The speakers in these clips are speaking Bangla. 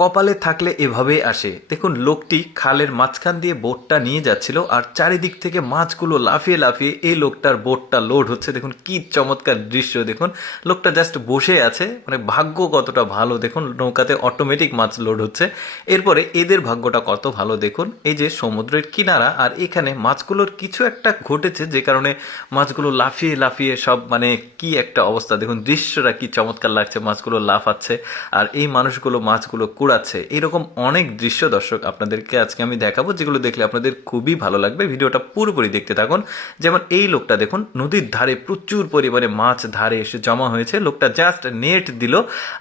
কপালে থাকলে এভাবেই আসে। দেখুন লোকটি খালের মাঝখান দিয়ে বোটটা নিয়ে যাচ্ছিল আর চারিদিক থেকে মাছগুলো লাফিয়ে লাফিয়ে এই লোকটার বোটটা লোড হচ্ছে। দেখুন কি চমৎকার দৃশ্য। দেখুন লোকটা জাস্ট বসে আছে, মানে ভাগ্য কতটা ভালো। দেখুন নৌকাতে অটোমেটিক মাছ লোড হচ্ছে। এরপরে এদের ভাগ্যটা কত ভালো দেখুন, এই যে সমুদ্রের কিনারা আর এখানে মাছগুলোর কিছু একটা ঘটেছে যে কারণে মাছগুলো লাফিয়ে লাফিয়ে সব, মানে কি একটা অবস্থা। দেখুন দৃশ্যটা কি চমৎকার লাগছে, মাছগুলো লাফাচ্ছে আর এই মানুষগুলো মাছগুলো কুড়াচ্ছে। এরকম অনেক দৃশ্য দর্শক আপনাদেরকে আজকে আমি দেখাবো, যেগুলো দেখলে আপনাদের খুবই ভালো লাগবে। ভিডিওটা পুরোপুরি দেখতে থাকুন। যেমন এই লোকটা দেখুন নদীর ধারে প্রচুর পরিমাণে মাছ ধারে এসে জমা হয়েছে। লোকটা জাস্ট নেট দিল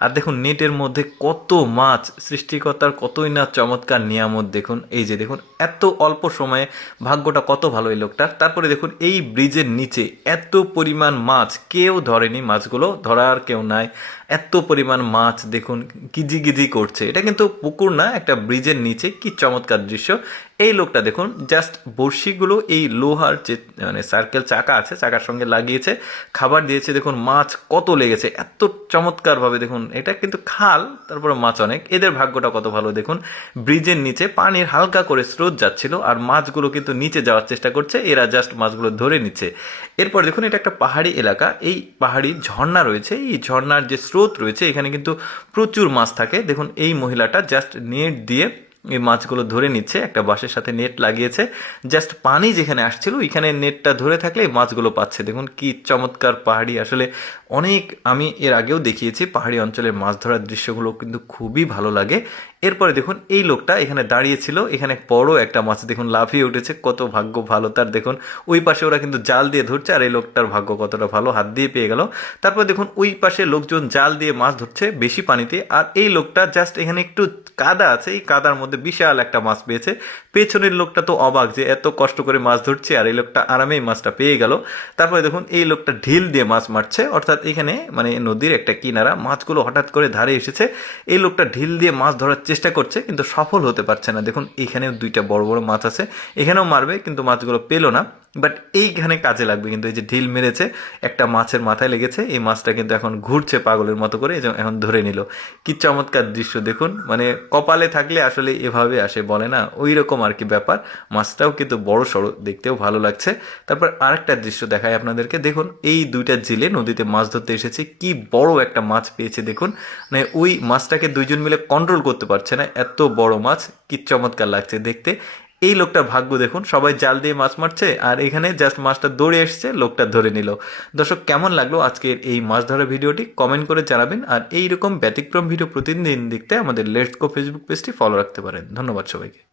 আর দেখুন নেটের মধ্যে কত মাছ। সৃষ্টিকর্তার কতই না চমৎকার নিয়ামত। দেখুন এই যে দেখুন এত অল্প সময়ে ভাগ্যটা কত ভালো এই লোকটার। তারপরে দেখুন এই ব্রিজের নিচে এত পরিমাণ মাছ, কেউ ধরেনি মাছগুলো, ধরার কেউ নাই। এত পরিমাণ মাছ দেখুন গিজি গিজি করছে। এটা কিন্তু পুকুর না, একটা ব্রিজের নিচে। কি চমৎকার দৃশ্য। এই লোকটা দেখুন জাস্ট বড়শিগুলো এই লোহার যে মানে সার্কেল চাকা আছে, চাকার সঙ্গে লাগিয়েছে, খাবার দিয়েছে। দেখুন মাছ কত লেগেছে এত চমৎকারভাবে। দেখুন এটা কিন্তু খাল, তারপরে মাছ অনেক। এদের ভাগ্যটা কত ভালো। দেখুন ব্রিজের নিচে পানির হালকা করে স্রোত যাচ্ছিল আর মাছগুলো কিন্তু নিচে যাওয়ার চেষ্টা করছে, এরা জাস্ট মাছগুলো ধরে নিচ্ছে। এরপর দেখুন এটা একটা পাহাড়ি এলাকা, এই পাহাড়ি ঝর্ণা রয়েছে। এই ঝর্ণার যে স্রোত রয়েছে এখানে কিন্তু প্রচুর মাছ থাকে। দেখুন এই মহিলাটা জাস্ট নেট দিয়ে এই মাছগুলো ধরে নিচ্ছে, একটা বাঁশের সাথে নেট লাগিয়েছে। জাস্ট পানি যেখানে আসছিল ওইখানে নেটটা ধরে থাকলে এই মাছগুলো পাচ্ছে। দেখুন কি চমৎকার পাহাড়ি। আসলে অনেক, আমি এর আগেও দেখিয়েছি পাহাড়ি অঞ্চলের মাছ ধরার দৃশ্যগুলো কিন্তু খুবই ভালো লাগে। এরপরে দেখুন এই লোকটা এখানে দাঁড়িয়েছিল, এখানে বড় একটা মাছ দেখুন লাফিয়ে উঠেছে। কত ভাগ্য ভালো তার। দেখুন ওই পাশে ওরা কিন্তু জাল দিয়ে ধরছে আর এই লোকটার ভাগ্য কতটা ভালো, হাত দিয়ে পেয়ে গেল। তারপর দেখুন ওই পাশে লোকজন জাল দিয়ে মাছ ধরছে বেশি পানিতে, আর এই লোকটা জাস্ট এখানে একটু কাদা আছে, এই কাদার মধ্যে বিশাল একটা মাছ পেয়েছে। পেছনের লোকটা তো অবাক যে এত কষ্ট করে মাছ ধরছে আর এই লোকটা আরামেই মাছটা পেয়ে গেল। তারপরে দেখুন এই লোকটা ঢিল দিয়ে মাছ মারছে, অর্থাৎ এখানে মানে নদীর একটা কিনারা, মাছগুলো হঠাৎ করে ধারে এসেছে। এই লোকটা ঢিল দিয়ে মাছ ধরার চেষ্টা করছে কিন্তু সফল হতে পারছে না। দেখুন এখানেও দুইটা বড় বড় মাছ আছে, এখানেও মারবে কিন্তু মাছগুলো পেলো না। বাট এইখানে কাজে লাগবে কিন্তু। এই যে ঢিল মেরেছে, একটা মাছের মাথায় লেগেছে, এই মাছটা কিন্তু এখন ঘুরছে পাগলের মতো করে, এই যে এখন ধরে নিল। কি চমৎকার দৃশ্য দেখুন। মানে কপালে থাকলে আসলে এভাবে আসে বলে না, ওই রকম আর কি ব্যাপার। মাছটাও কিন্তু বড় সড়ো, দেখতেও ভালো লাগছে। তারপর আরেকটা দৃশ্য দেখায় আপনাদেরকে। দেখুন এই দুইটা জেলে নদীতে মাছ ধরতে এসেছে, কি বড় একটা মাছ পেয়েছে। দেখুন মানে ওই মাছটাকে দুইজন মিলে কন্ট্রোল করতে পারছে না, এত বড় মাছ। কি চমৎকার লাগছে দেখতে। এই লোকটার ভাগ্য দেখুন, সবাই জাল দিয়ে মাছ মারছে আর এখানে জাস্ট মাছটা দৌড়ে এসছে, লোকটা ধরে নিল। দর্শক কেমন লাগলো আজকের এই মাছ ধরা ভিডিওটি কমেন্ট করে জানাবেন। আর এইরকম ব্যতিক্রম ভিডিও প্রতিদিন দেখতে আমাদের লেটস গো ফেসবুক পেজটি ফলো রাখতে পারেন। ধন্যবাদ সবাইকে।